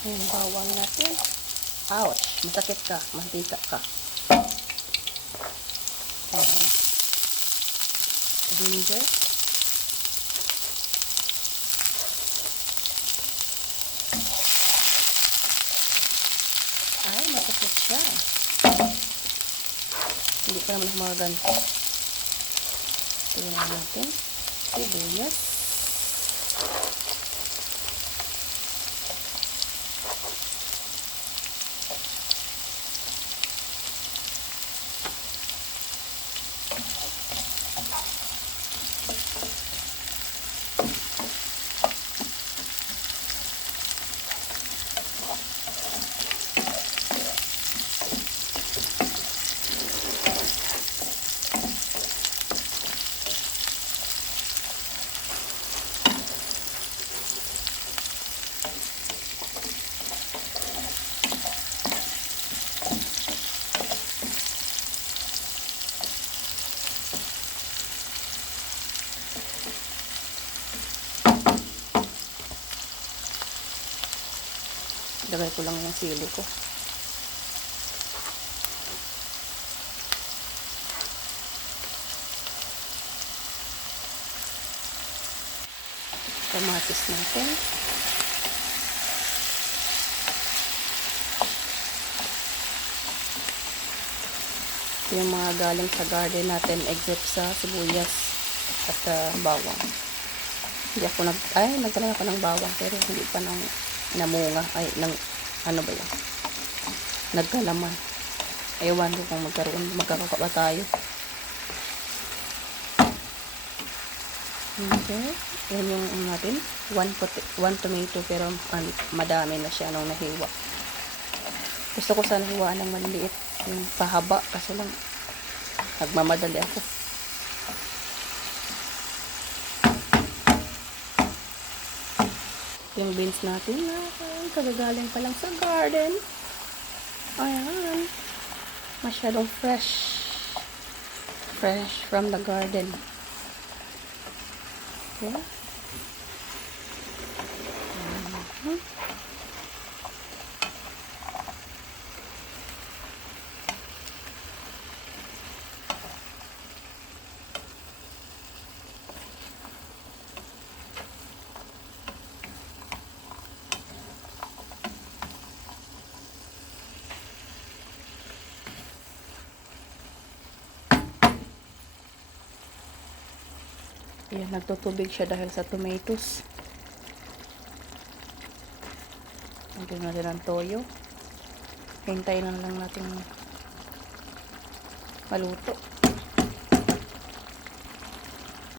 Yung bawang natin. Ouch! Masakit ka. Mantika ka. Ayan. Ginger. Ay, masakit siya. Hindi pa naman ako magaganto. Tingnan natin. Sibuyas. Lagay ko lang yung sili ko. Kamatis natin. Yung mga galing sa garden natin except sa sibuyas at bawang. Hindi ako nagtanim ako ng bawang pero hindi pa nang namunga. Ay, ano ba yan? Nagkalaman. Ewan ko kung magkakaroon ba tayo. Okay. Yan yung natin. One tomato pero madami na siya nung nahiwa. Gusto ko sana hiwaan ng maliliit. Yung pahaba kasi lang nagmamadali ako. Yung beans natin na kagagaling pa lang sa garden. Ayan. Masyadong fresh. Fresh from the garden. Okay. Ayan, nagtutubig siya dahil sa tomatoes. Lagyan natin ang toyo. Hintayin na lang natin maluto.